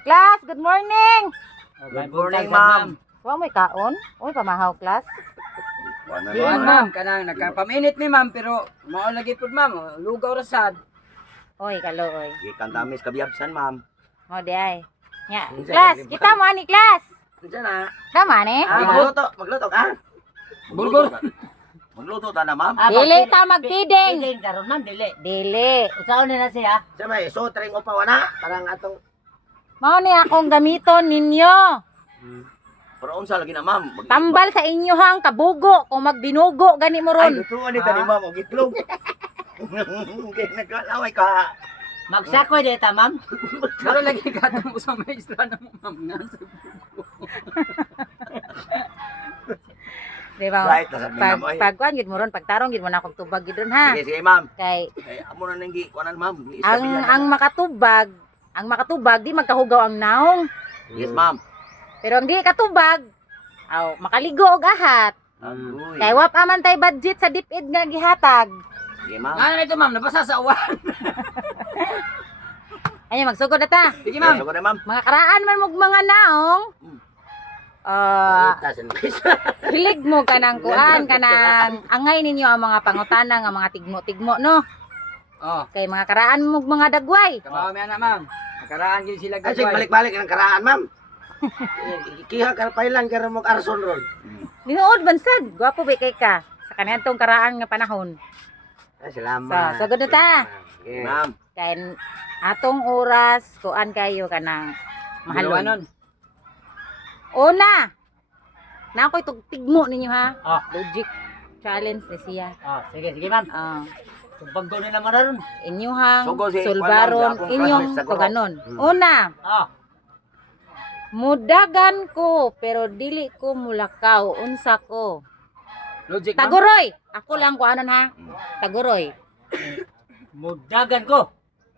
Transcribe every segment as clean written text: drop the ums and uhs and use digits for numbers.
Class, good morning. Good morning, ma'am. Wa may kaon? Uy, pamahaw, class. Kuan ma'am, kanang nagkapaminit mi ma'am pero mao lagi pud ma'am, lugaw ra sad. Oy, kalo, oy. Gikan tamis kabiyabsan, ma'am. Mo di ay. Nya, class, kita mo ani, class. Diyan na. Tama ni? Magluto ka. Bulgol. Magluto ta na, ma'am. Dili ta magpiding. Piding karon man dili. Dili. Usaon na siya? Sa may sotring upaw na. Parang atong Mao ni akong gamiton ninyo. pero unsa lagi na, ma'am. Tambal sa inyo hang kabugo kung magbinugo gani mo Ay, ron. lutuan ni tani, ma'am, og itlog. Kaya nagkalaway ka. Magsakoy dita, ma'am. Pero lagi katong usang maestra na mo ma'am nga. Di ba? Right, nasad mi, ma'am, ay. Pagkuan gid mo ron, pagtarong gid mo na akong tubag gid ron ha. Sige, sige, ma'am. Kay Ay, amo na nang kuanan, ma'am. ang makatubag di magkahugaw ang naong. Yes, ma'am. Pero ang di katubag, makaligo og ahat. Agoy. Kay wap aman tay budget sa dipid nga gihatag. Sige, ma'am. Ano ito ma'am, nabasa sa uwan. Ay magsugod na ta. Sige ma'am. Sige, ma'am. Mga karaan man mog mga naong. Tasin mo. Hilig mo kanang kuan kanang angay ninyo ang mga pangutana nga mga tigmo-tigmo no. Oh, Kay mga karaan mog mga dagway. kabawa mi ana ma'am. Nakaraan gyud sila Ay, sige, gagaway. balik-balik ang karaan, ma'am. Kiha ka pailang kara mo arson ron. Dinuod bansag, gwapo ba kay ka sa kanadtong karaan nga panahon. Ay, salamat. So, sugod na ta. Sige, ma'am. Kay atong oras kuan kayo kanang mahalon. Mahalon. Una. Na ako'y tigmo ninyo ha. Ah. Logic challenge ni siya. Sige, ma'am. Tubag ko na naman ron. Inyuhang Sugo si sulbaron, Juan, akong inyong classmate sa Guro. paganon. Una, mudagan ko pero dili ko mulakaw. Unsa ko? Logic ma'am. Taguroy. Ako lang kuanon ha. Taguroy. Mudagan ko.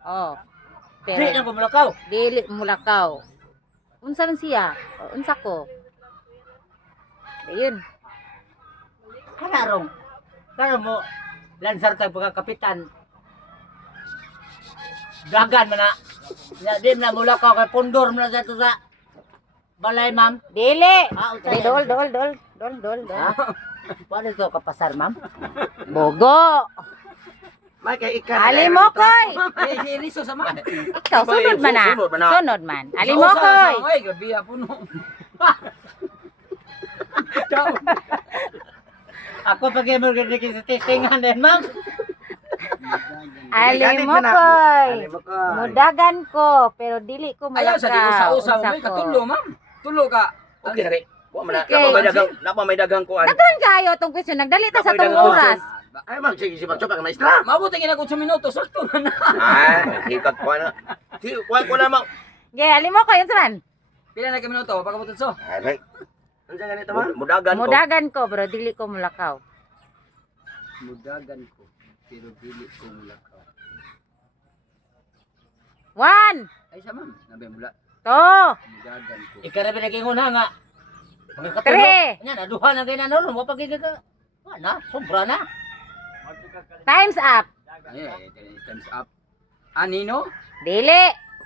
Oh. Di Pero na ko mulakaw. dili mulakaw. Unsa man siya? Unsa ko? Ayun. Kanarong. Karon mo lansar tag pagkakapitan. Dagan man na. Ya di na mulakaw kay pundor man na sa to sa balay, ma'am. Dili. Unsa Dili, yan? dol. Paano to kapasar, ma'am? Bogo. May kay ika. Ali mo koy. Eh, si Riso sa ma'am. Ikaw sunod man na. Sunod man na. Sunod man. Ali mo koy. Ay, gabi puno. Ciao. Ako pag mo gani sa testingan din, ma'am. Ali Ganit mo man na. koy. Ali mo koy. Mudagan ko pero dili ko Ayaw sa di mulakaw. usa-usa mo katulo ma'am. Tulo ka. Okay, rin. Wa man na. Okay. Napa may dagang kuan. Daghan kayo tong question. Nagdali ta sa tong oras. Ay, ma'am, sige, si Patsok ang maestra. Mabuti nga kung 8 minuto, sakto na na. Ay, hikat ko na. Si, kuan ko na, ma'am. Okay, ali mo koy. Unsa man? Pila na ka minuto, pagkabutot so. Ay, ano siya ganito, ma'am? Mudagan ko. Mudagan ko pero dili ko mulakaw. Mudagan ko, pero dili ko mulakaw. 1, Ay siya ma'am, nabi mula. 2, Mudagan ko. Ikarabi na kingon nga. Tre. Nya na duha na kay na ron, mo pagiging ka. Wala, sobra na. times up. Ay, times up. Anino? Dili.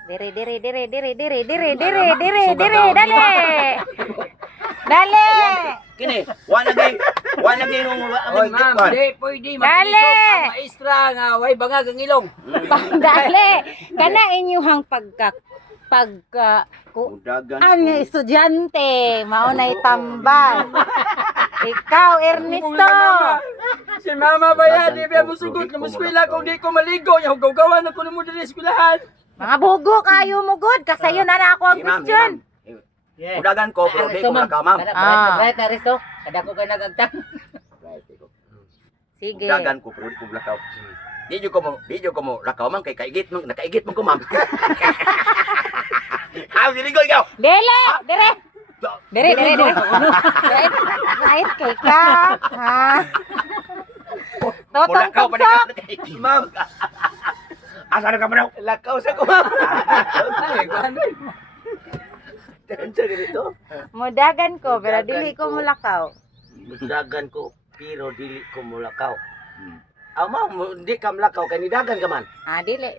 Diri. Dali. Dali. Kini, wala gay nung Oy ma'am, di pwede Dali! maglisod ang maestra nga way bangag ang ilong. Dali. Kana inyuhang Mudagan ang estudyante, maunay tambal. Ikaw, Ernesto. Si mama ba yan, di ba mo sugot na muskwila kung di ko maligo, yung gawgawan na ko na mo din eskwelahan. Mga bugo kayo mo good, kasayo na na ako ang question. Yeah. Mudagan ko, pero di ko mulakaw, ma'am. Right, Aristo. Kada ko kay nagagtang. Sige. Mudagan ko, pero di ko mulakaw. Di ko mo lakaw, ma'am, kay kaigit mo, nakaigit mo ko, ma'am. Dili ko ikaw. Dili, dire. Right kay ka. Ha? Totong Mulakaw pa tugsok. na ma'am. Asa na ka man? Lakaw sa ko, ma'am. Ay, gano. Tansa ganito. Mudagan ko, pero dili ko mulakaw. Mudagan ko, pero dili ko mulakaw. Amo, hindi ka malakaw kay nidagan ka man. Ah, dili.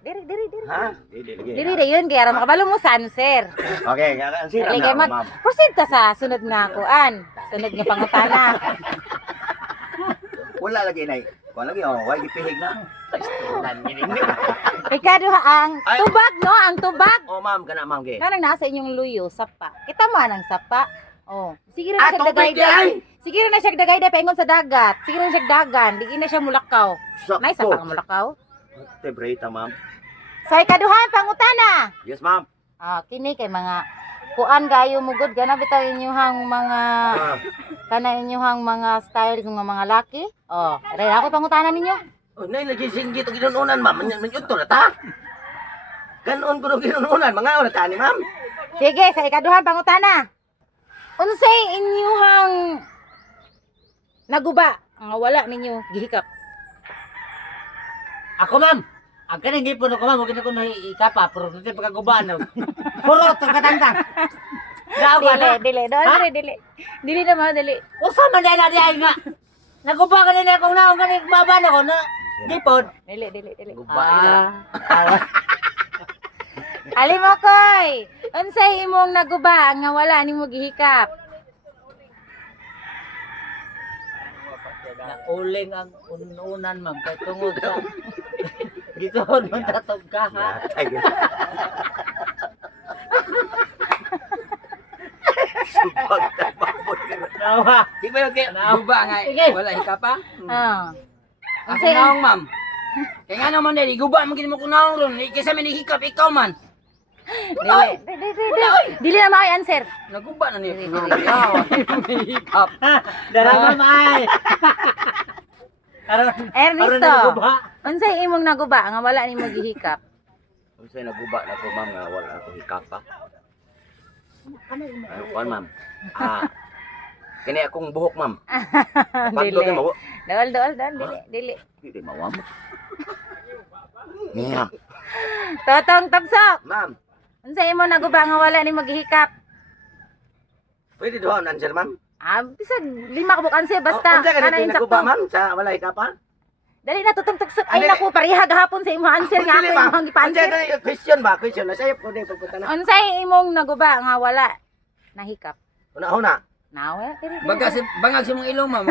Ha? Dili lagi. Dili dayon kaya ra makabalo mo sa answer. Okay, ang sira Dili kay na, mag ma'am. proceed ka sa sunod nga kuan. Sunod nga pangutana. Wala lagi nay. Kuha lagi oh, why gipihig na. Ikaduha ang Ay. tubag no, ang tubag. Oh, ma'am, kana ma'am ge. Kanang nasa inyong luyo sapa. Kita mo ang sapa. Oh, sige ra siya tubig dagay. ay! Sige ra na siya dagay da paingon sa dagat. Sige ra siya dagan, di na siya mulakaw. Nay sa pang mulakaw. Tebreta, ma'am. Sa ikaduha pangutana. Yes, ma'am. Ah, kini kay mga kuan gayo mugod gana bitaw inyuhang mga kana inyuhang mga styles ng mga laki. Oh, re ako pangutana ninyo. Oh, nay lagi singgit og ginununan, ma'am. Man yun to na ta. Kanon ko no ginununan, mga oras ta ni ma'am. Sige, sa ikaduha pangutana. Unsay inyuhang naguba nga wala ninyo gihikap? Ako ma'am. Ang kanang gipon ako ma'am, huwag ko na ikapa, pero hindi pagkagubaan. Puro, katangtang. Daw ka na. Dili. Dili na mo, dili. Usa man na na diay nga. Naguba ka na akong naong kanang babaan ako na. Gipon. Dili. Ah. Ali mo koy. Unsay imong naguba nga wala nimo gihikap? Nauling ang ununan ma'am, kay tungod sa gituon man tatog ka ha. Yatay. Supag ta mabot. Nawa. Di ba yung guba nga, Sige. wala hikapa? Ah. Ako Unsay naong, ma'am. Kaya nga naman dali, guba man gini mo kung naong ron. Kaysa may hikap, ikaw man. Dili na mo answer. Naguba na niya. Ikaw, may hikap. Darama ay. Ernesto. Unsay imong naguba nga wala nimo gihikap? Unsay naguba na ko, ma'am, nga wala ako hikapa. Ano, kuan, ma'am? Kani akong buhok, ma'am. Dili. Padlo mo. Dol, dili. Hindi mawam. Niya. Totong tagsok. Ma'am, Unsay imong naguba nga wala nimo gihikap? pwede doon answer, ma'am. Ah, bisag lima ka answer basta Unsa ka kana na naguba, insakto. ma'am, sa wala hikapa? Dali na tutong tagsok. Ay Dili. naku, pareha gahapon sa imong answer nga ako imong gipa-answer. Question ba? Question na. Sa'yo po din pagpunta na. Unsay imong naguba nga wala nahikap? Una-una. Nawe, dili. Bangag si mong ilong, ma'am.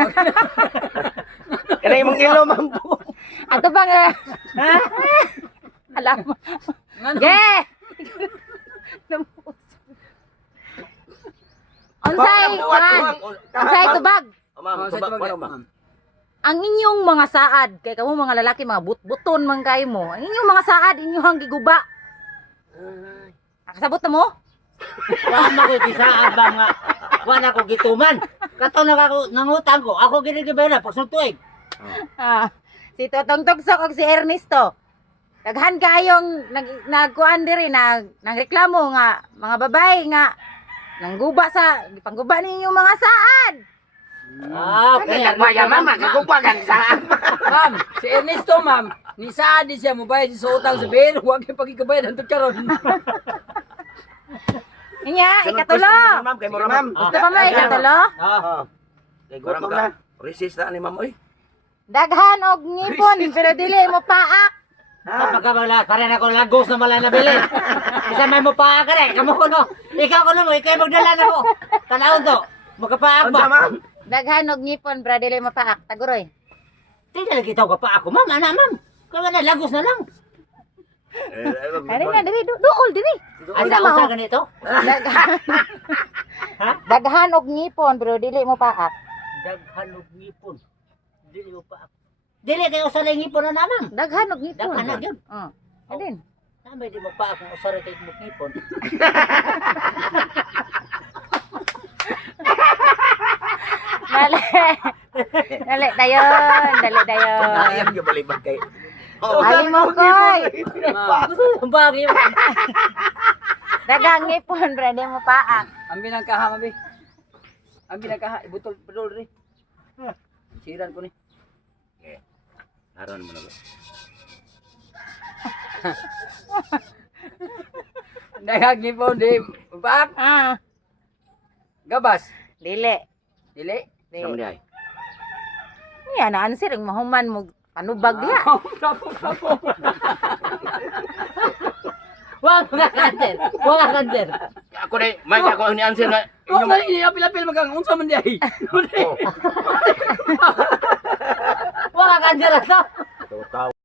Kaya mong ilo, ma'am po. Ato bang alam mo. Ngano? Ge! Unsay kuan? Unsay tubag? Oh, ma'am, Oh, sa tubag tubag, pa, ma'am. ma'am. Ang inyong mga saad, kay kamo mga lalaki mga buton man kay mo. Ang inyong mga saad inyong giguba. Nakasabot na mo? Wa man ko gisaad ba nga. Wa na ko gituman. Kato na ako nangutang ko. Ako ginigibay na pagsuntuig. Ah, si Totong Tugsok ug si Ernesto. Daghan kayong nagkuan diri nagreklamo nga mga babae nga nangguba sa gipangguba ninyo mga saad. Ah, okay. Kaya, ma'am, kagupagan sa Ma'am, si Ernesto, ma'am. Ni saan di siya mubayad sa utang sa pero huwag yung pagkikabayad ang tutkaron. Inya, ikatulo. Ma'am, kay mo, ma'am. Gusto pa mo ikatulo? Ah. Kay gutom na. Resist na ni ma'am, oy. Daghan og ngipon pero dili mo paak. Kapag ka magla, parang ako lagos na mala nabili. Isa may mo pa ka rin. Kamu ko no. Ikaw ko no mo. Ikaw magdala na ko. Tanaon to. Magkapaak Unsa, ba? ma'am? Daghan og ngipon pero dili mo paak. Taguroy. Tingnan kita ko pa ako. Ma'am, ana ma'am. Kaya na lagos na lang. Kani na dili duol dili. Asa mo? usa ganito? Daghan. Daghan og ngipon pero dili mo paak. Daghan og ngipon. Dili mo pa. Dili kayo usa lang ngipon na naman. Daghan og ngipon. Daghan na gyud. Oh. Adin. Namay di mo pa akong usara kay ngipon. Dali. Dali dayon, dali dayon. Ayam gyud balibag kay. Ali mo koy. Ang bagay mo. Daghang ngipon pero dili mo paak. Ang binangkaha, mabi. Ang binangkaha, ibutol, pedol rin. Siran ko ni. Naron mo na ba? Dahag ni po, di. Baak, Ah, gabas. dili. Dili. Sa man di ay. Yan na answer ang mahuman mo Panubag diha. Tapo. Wala ka cancer. Wala ka cancer. Ako na, may ako ni answer na. Unsa ni apil-apil magang unsa man di ay. Oh. Wala ka cancer ato. Tao.